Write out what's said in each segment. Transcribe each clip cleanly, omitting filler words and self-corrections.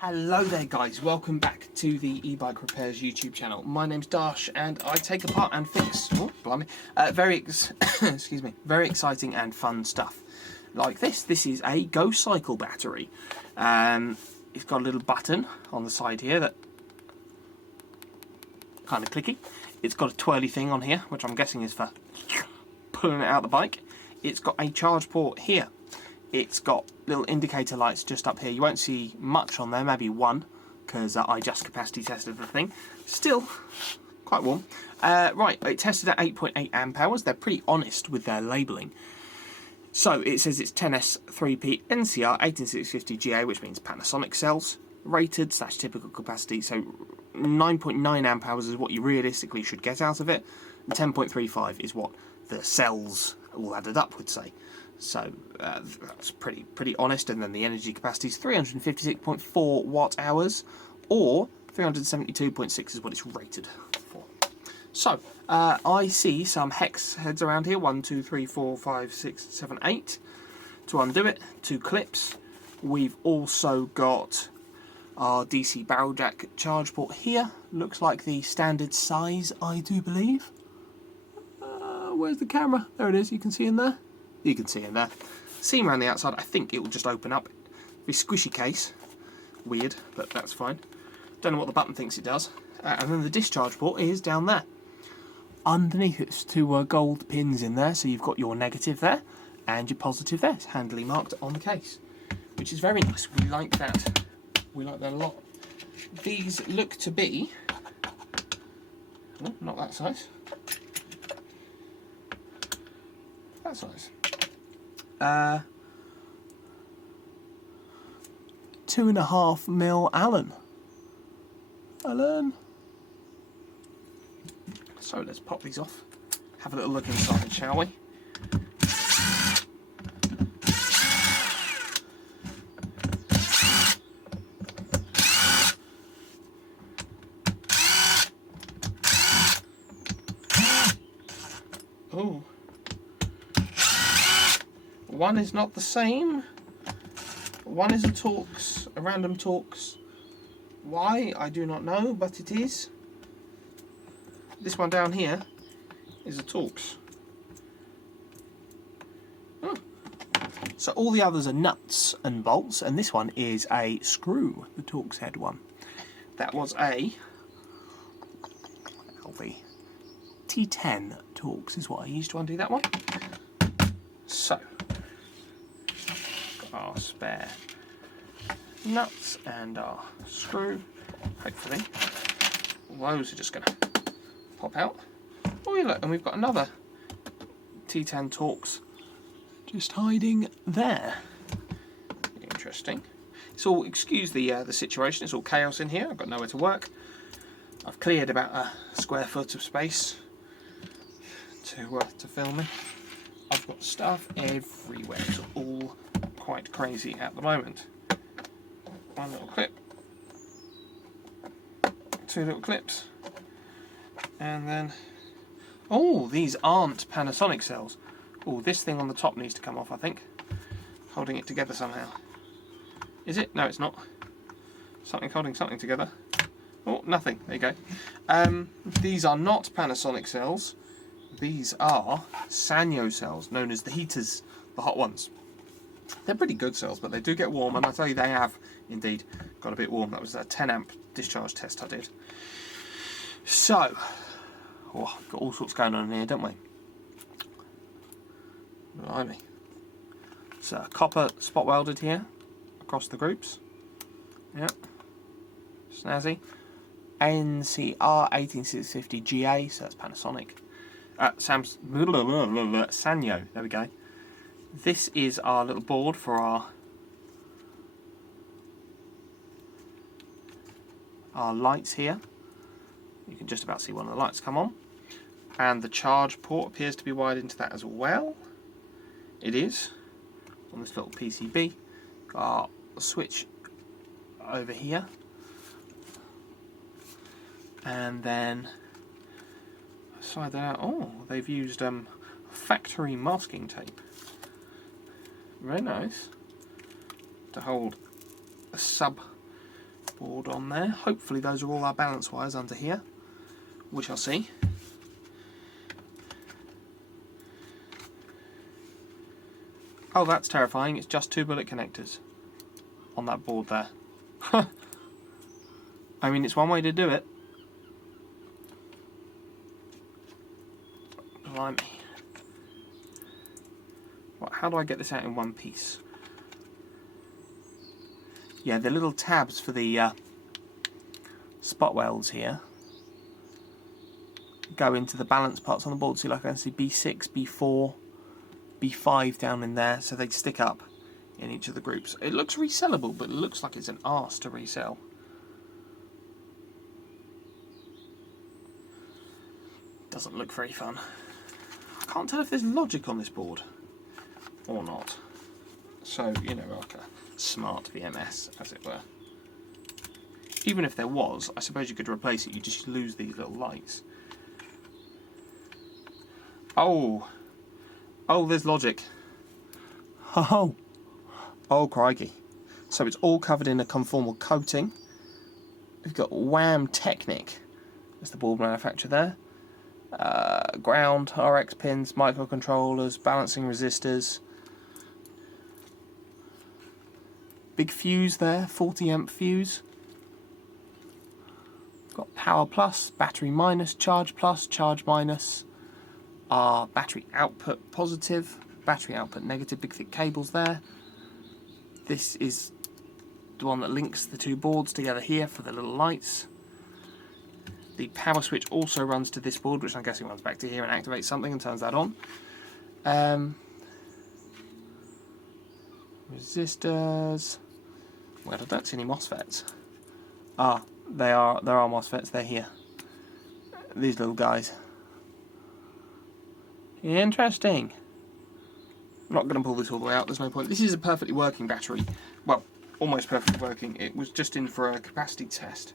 Hello there guys, welcome back to the e-bike repairs YouTube channel. My name's Dash and I take apart and fix, excuse me, very exciting and fun stuff like this. This is a Gocycle battery. It's got a little button on the side here that kind of clicky. It's got a twirly thing on here, which I'm guessing is for pulling it out of the bike. It's got a charge port here. It's got little indicator lights just up here. You won't see much on there, maybe one, because I just capacity tested the thing. Still, quite warm. Right, it tested at 8.8 amp hours. They're pretty honest with their labelling. So it says it's 10S3P NCR 18650GA, which means Panasonic cells, rated / typical capacity. So 9.9 amp hours is what you realistically should get out of it, and 10.35 is what the cells all added up would say. So that's pretty honest. And then the energy capacity is 356.4 watt hours, or 372.6 is what it's rated for. So I see some hex heads around here, 1, 2, 3, 4, 5, 6, 7, 8 to undo it, 2 clips. We've also got our DC barrel jack charge port here. Looks like the standard size, I do believe. Where's the camera? There it is, you can see in there. You can see in there. Seam around the outside, I think it will just open up. Very squishy case. Weird, but that's fine. Don't know what the button thinks it does. And then the discharge port is down there. Underneath it's 2 gold pins in there, so you've got your negative there and your positive there. It's handily marked on the case, which is very nice. We like that. We like that a lot. These look to be... Oh, not that size. That size. 2.5mm Allen. So let's pop these off. Have a little look inside, shall we? Oh. One is not the same. One is a random Torx. Why? I do not know, but it is. This one down here is a Torx. Oh. So all the others are nuts and bolts, and this one is a screw, the Torx head one. That was a LV T10 Torx is what I used to undo that one. So, our spare nuts and our screw. Hopefully those are just going to pop out. Oh yeah, look, and we've got another T10 Torx just hiding there. Interesting. It's all, excuse the situation, it's all chaos in here. I've got nowhere to work. I've cleared about a square foot of space to film in. I've got stuff everywhere. It's all quite crazy at the moment. One little clip, 2 little clips, and then, oh, these aren't Panasonic cells. Oh, this thing on the top needs to come off, I think. Holding it together somehow. Is it? No, it's not. Something holding something together. Oh, nothing. There you go. These are not Panasonic cells. These are Sanyo cells, known as the heaters, the hot ones. They're pretty good cells, but they do get warm, and I tell you, they have indeed got a bit warm. That was a 10 amp discharge test I did. So, oh, got all sorts going on in here, don't we? Blimey. So, copper spot welded here across the groups. Yep. Snazzy. NCR 18650GA, so that's Panasonic. Sanyo, there we go. This is our little board for our lights here. You can just about see one of the lights come on. And the charge port appears to be wired into that as well. It is, on this little PCB. Got our switch over here. And then slide that out. Oh, they've used factory masking tape. Very nice. To hold a sub board on there. Hopefully those are all our balance wires under here. We shall see. Oh, that's terrifying. It's just 2 bullet connectors on that board there. I mean, it's one way to do it. Blimey. Well, how do I get this out in one piece? Yeah, the little tabs for the spot welds here go into the balance parts on the board. See, like I can see B6, B4, B5 down in there, so they stick up in each of the groups. It looks resellable, but it looks like it's an arse to resell. Doesn't look very fun. I can't tell if there's logic on this board or not. So, you know, like a smart VMS, as it were. Even if there was, I suppose you could replace it. You just lose these little lights. Oh, there's logic. Oh, crikey. So it's all covered in a conformal coating. We've got Wham Technic as the board manufacturer there. Ground, RX pins, microcontrollers, balancing resistors. Big fuse there, 40 amp fuse. Got power plus, battery minus, charge plus, charge minus. Our battery output positive, battery output negative, big thick cables there. This is the one that links the two boards together here for the little lights. The power switch also runs to this board, which I'm guessing runs back to here and activates something and turns that on. Resistors. Well, I don't see any MOSFETs. Ah, there are MOSFETs, they're here. These little guys. Interesting. I'm not going to pull this all the way out, there's no point. This is a perfectly working battery. Well, almost perfectly working. It was just in for a capacity test.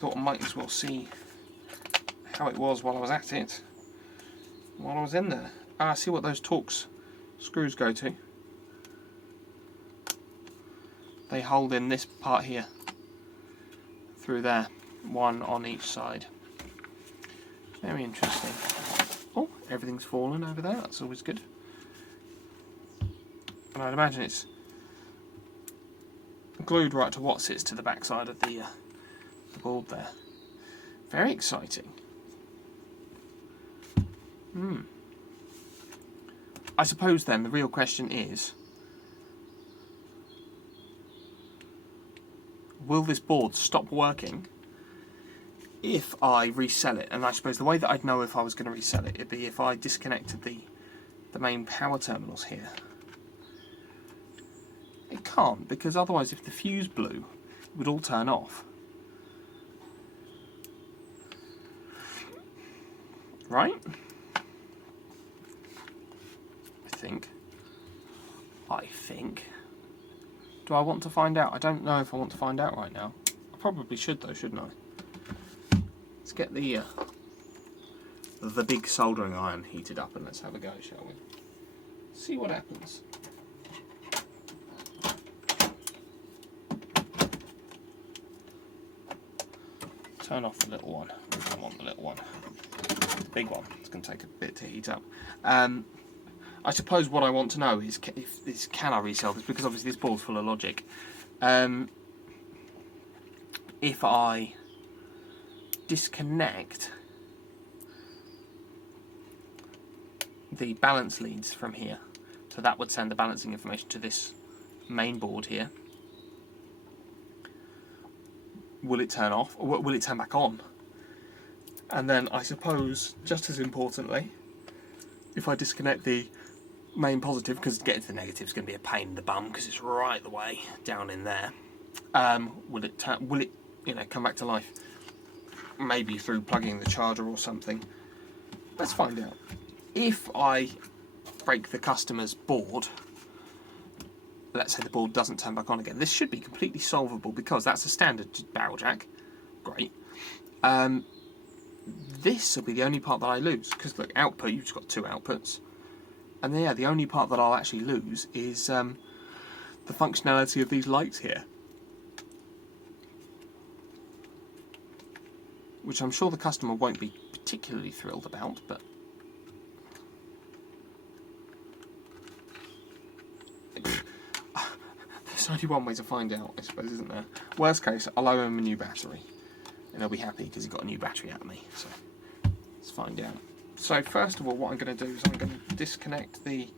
Thought I might as well see how it was while I was at it. While I was in there. Ah, see what those Torx screws go to. They hold in this part here. Through there. One on each side. Very interesting. Oh, everything's fallen over there. That's always good. And I'd imagine it's glued right to what sits to the back side of the board there. Very exciting. I suppose then the real question is, will this board stop working if I resell it? And I suppose the way that I'd know if I was going to resell it, it'd be if I disconnected the main power terminals here. It can't, because otherwise if the fuse blew, it would all turn off. Right? I think. Do I want to find out? I don't know if I want to find out right now. I probably should though, shouldn't I? Let's get the big soldering iron heated up and let's have a go, shall we? See what happens. Turn off the little one. We don't want the little one. The big one. It's going to take a bit to heat up. I suppose what I want to know is can I resell this, because obviously this board's full of logic. If I disconnect the balance leads from here, so that would send the balancing information to this main board here, will it turn off, or will it turn back on? And then I suppose, just as importantly, if I disconnect the main positive, because getting to the negative is going to be a pain in the bum because it's right the way down in there, will it come back to life? Maybe through plugging the charger or something. Let's find out. If I break the customer's board, let's say the board doesn't turn back on again, this should be completely solvable because that's a standard barrel jack. Great. This will be the only part that I lose, because look, output, you've just got two outputs. And yeah, the only part that I'll actually lose is the functionality of these lights here. which I'm sure the customer won't be particularly thrilled about, but there's only one way to find out, I suppose, isn't there? Worst case, I'll owe him a new battery, and he'll be happy because he got a new battery out of me. So let's find out. So first of all, what I'm going to do is I'm going to disconnect the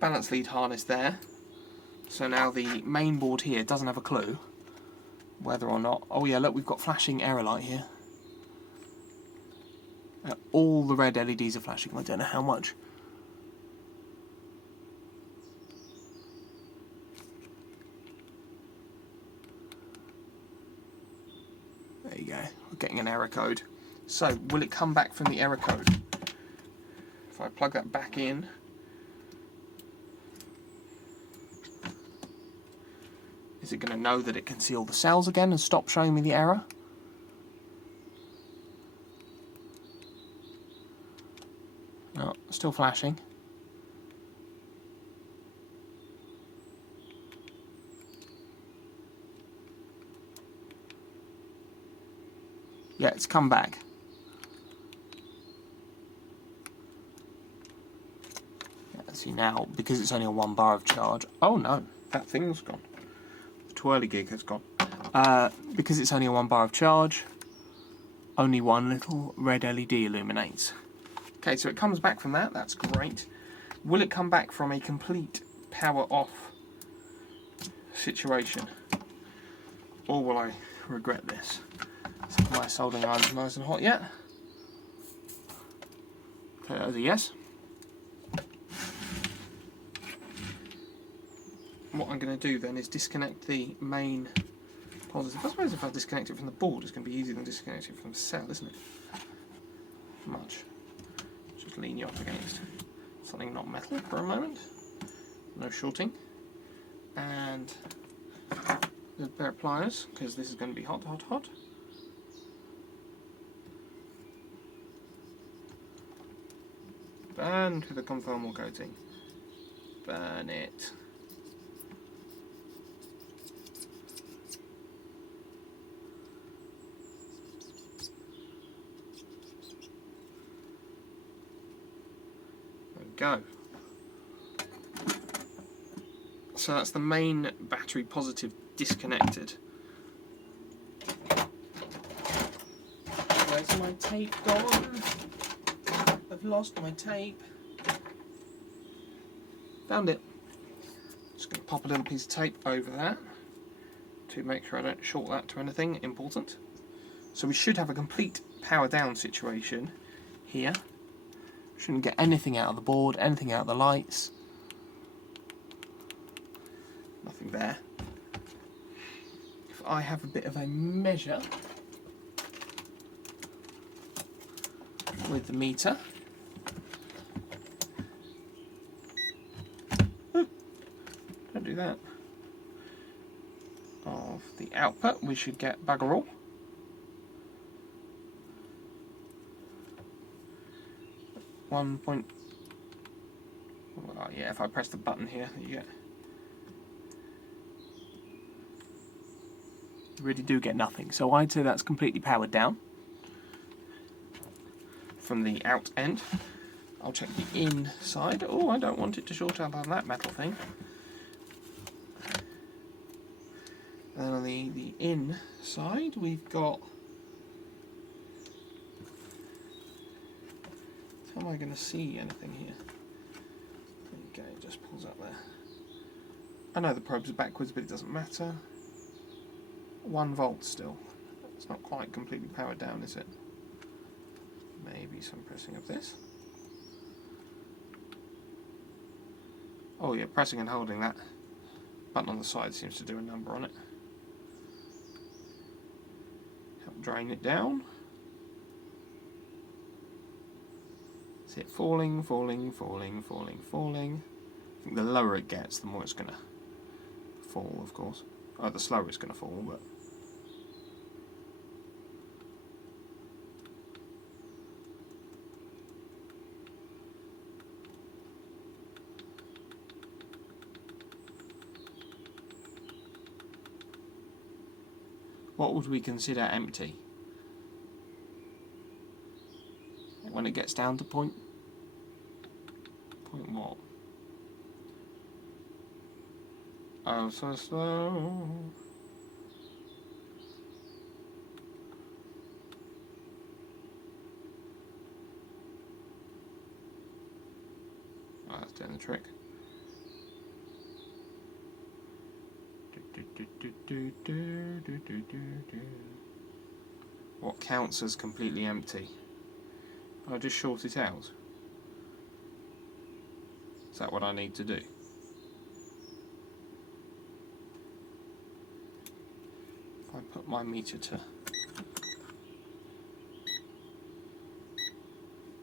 balance lead harness there. So now the main board here doesn't have a clue whether or not... Oh yeah, look, we've got flashing error light here. All the red LEDs are flashing. I don't know how much. There you go. We're getting an error code. So, will it come back from the error code? If I plug that back in... Is it going to know that it can see all the cells again and stop showing me the error? No, still flashing. Yeah, it's come back. Yeah, see now, because it's only on 1 bar of charge. Oh no, that thing's gone. The twirly gig has gone. Because it's only on 1 bar of charge, only one little red LED illuminates. Okay, so it comes back from that, that's great. Will it come back from a complete power off situation? Or will I regret this? So my soldering iron's nice and hot yet? Okay, that was a yes. What I'm going to do then is disconnect the main positive. I suppose if I disconnect it from the board, it's going to be easier than disconnecting it from the cell, isn't it? Much. Just lean you up against something not metal for a moment. No shorting. And a pair of pliers, because this is going to be hot, hot, hot. Burn to the conformal coating. Burn it. There we go. So that's the main battery positive disconnected. Where's my tape gone? I've lost my tape. Found it. Just going to pop a little piece of tape over that to make sure I don't short that to anything important. So we should have a complete power down situation here. Shouldn't get anything out of the board, anything out of the lights. Nothing there. If I have a bit of a measure with the meter. Don't do that. Of the output, we should get bugger all. Well, yeah, if I press the button here, you get. You really do get nothing. So I'd say that's completely powered down from the out end. I'll check the inside. Oh, I don't want it to short out on that metal thing. And then on the inside, we've got. How am I going to see anything here? There you go, it just pulls up there. I know the probes are backwards, but it doesn't matter. 1 volt still. It's not quite completely powered down, is it? Maybe some pressing of this. Oh yeah, pressing and holding that button on the side seems to do a number on it. Help drain it down. See it falling, falling, falling, falling, falling. I think the lower it gets, the more it's going to fall, of course. Oh, the slower it's going to fall, but... What would we consider empty? When it gets down to point what? Oh, so slow. Oh, that's doing the trick. What counts as completely empty? I'll just short it out. Is that what I need to do? If I put my meter to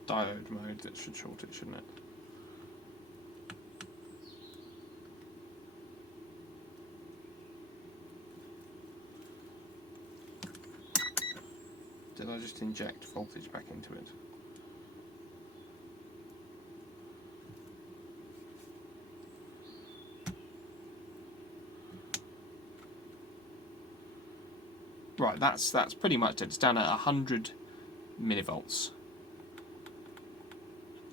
diode mode, that should short it, shouldn't it? Did I just inject voltage back into it? Right, that's pretty much it. It's down at 100 millivolts.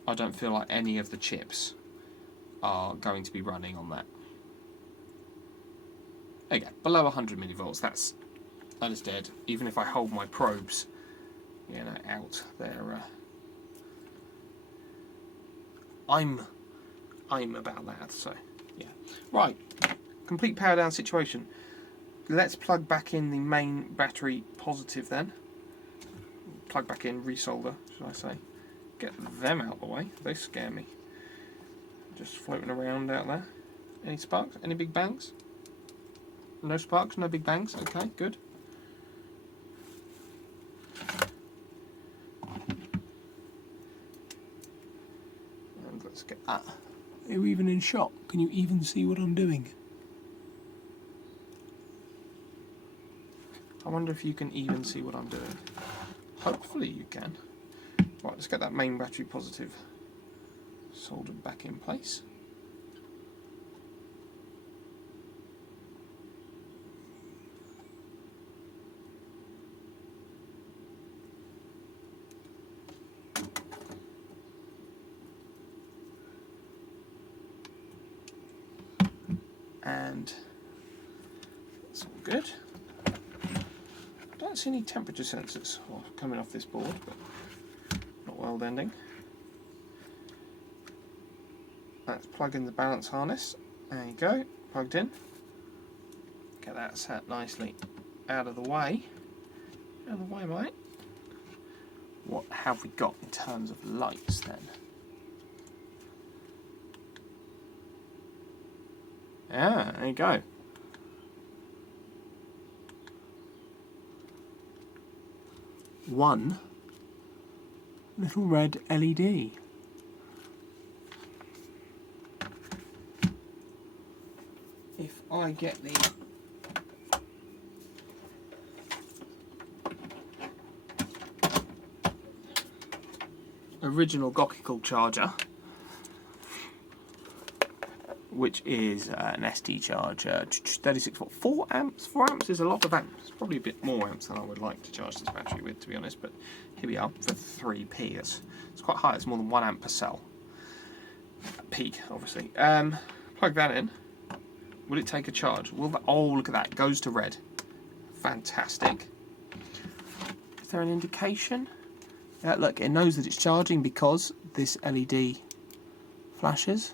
I don't feel like any of the chips are going to be running on that. Okay, below 100 millivolts, that is dead. Even if I hold my probes, you know, out, they're I'm about that. So yeah, right. Complete power down situation. Let's plug back in the main battery positive then. Plug back in, resolder, should I say. Get them out of the way, they scare me. Just floating around out there. Any sparks? Any big bangs? No sparks, no big bangs, okay, good. And let's get that. Are you even in shot? Can you even see what I'm doing? I wonder if you can even see what I'm doing. Hopefully you can. Right, let's get that main battery positive soldered back in place. And it's all good. I don't see any temperature sensors coming off this board, but not world ending. Let's plug in the balance harness. There you go, plugged in. Get that set nicely out of the way. Out of the way, mate. What have we got in terms of lights then? Yeah, there you go. One little red LED. If I get the original Gocycle charger, which is an SD charger, 36 volt, 4 amps. 4 amps is a lot of amps. Probably a bit more amps than I would like to charge this battery with, to be honest, but here we are for 3p. It's quite high, it's more than 1 amp per cell. Peak, obviously. Plug that in. Will it take a charge? Will that, oh, look at that, it goes to red. Fantastic. Is there an indication? Yeah, look, it knows that it's charging because this LED flashes.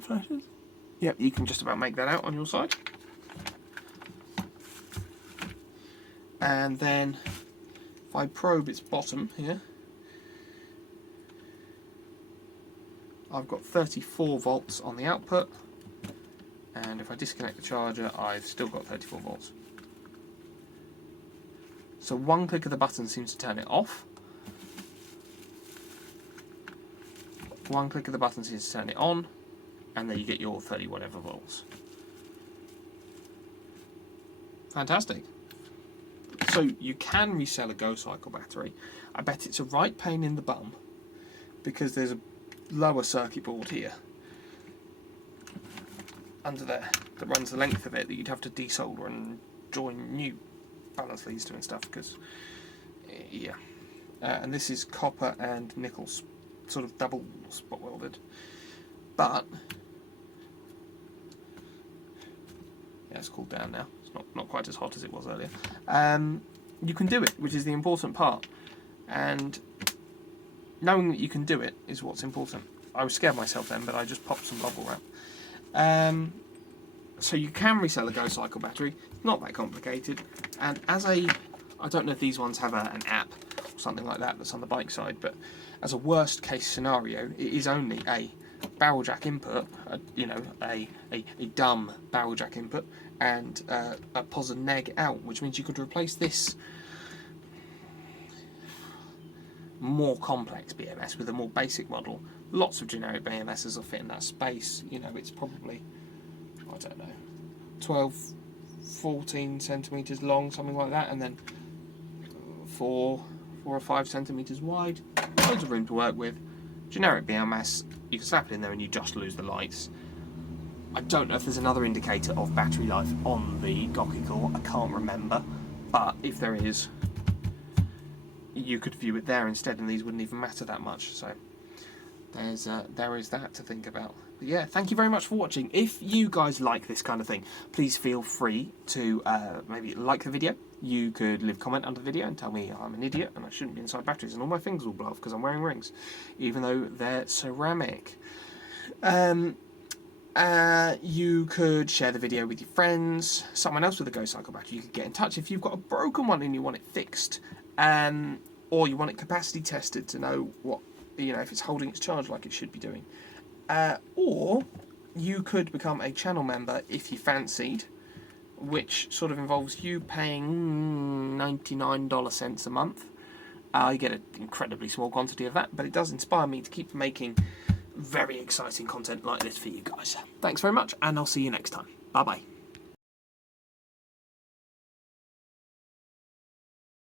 Flashes? Yep, you can just about make that out on your side. And then if I probe its bottom here, I've got 34 volts on the output, and if I disconnect the charger, I've still got 34 volts. So one click of the button seems to turn it off. One click of the button seems to turn it on, and then you get your 30 whatever volts. Fantastic. So you can resell a Gocycle battery. I bet it's a right pain in the bum because there's a lower circuit board here under there that runs the length of it that you'd have to desolder and join new balance leads to and stuff, because yeah. And this is copper and nickel, sort of double spot welded, but yeah, it's cooled down now. It's not quite as hot as it was earlier. You can do it, which is the important part, and knowing that you can do it is what's important. I was scared myself then, but I just popped some bubble wrap. So you can resell a Gocycle battery. Not that complicated. And as I don't know if these ones have an app or something like that that's on the bike side, but as a worst case scenario, it is only a barrel jack input, a dumb barrel jack input, and a pos and neg out, which means you could replace this more complex BMS with a more basic model. Lots of generic BMSs will fit in that space. It's probably, I don't know, 12, 14 centimetres long, something like that, and then 4 or 5 centimetres wide. Loads of room to work with. Generic BMS, you can slap it in there and you just lose the lights. I don't know if there's another indicator of battery life on the Gocycle, I can't remember, but if there is, you could view it there instead and these wouldn't even matter that much. So there is that to think about. But yeah, thank you very much for watching. If you guys like this kind of thing, please feel free to maybe like the video. You could leave a comment under the video and tell me I'm an idiot and I shouldn't be inside batteries and all my fingers will blow off because I'm wearing rings, even though they're ceramic. You could share the video with your friends, someone else with a Gocycle battery. You could get in touch if you've got a broken one and you want it fixed, or you want it capacity tested to know what, if it's holding its charge like it should be doing. Or you could become a channel member if you fancied, which sort of involves you paying 99 cents a month. You get an incredibly small quantity of that, but it does inspire me to keep making very exciting content like this for you guys. Thanks very much, and I'll see you next time. Bye bye.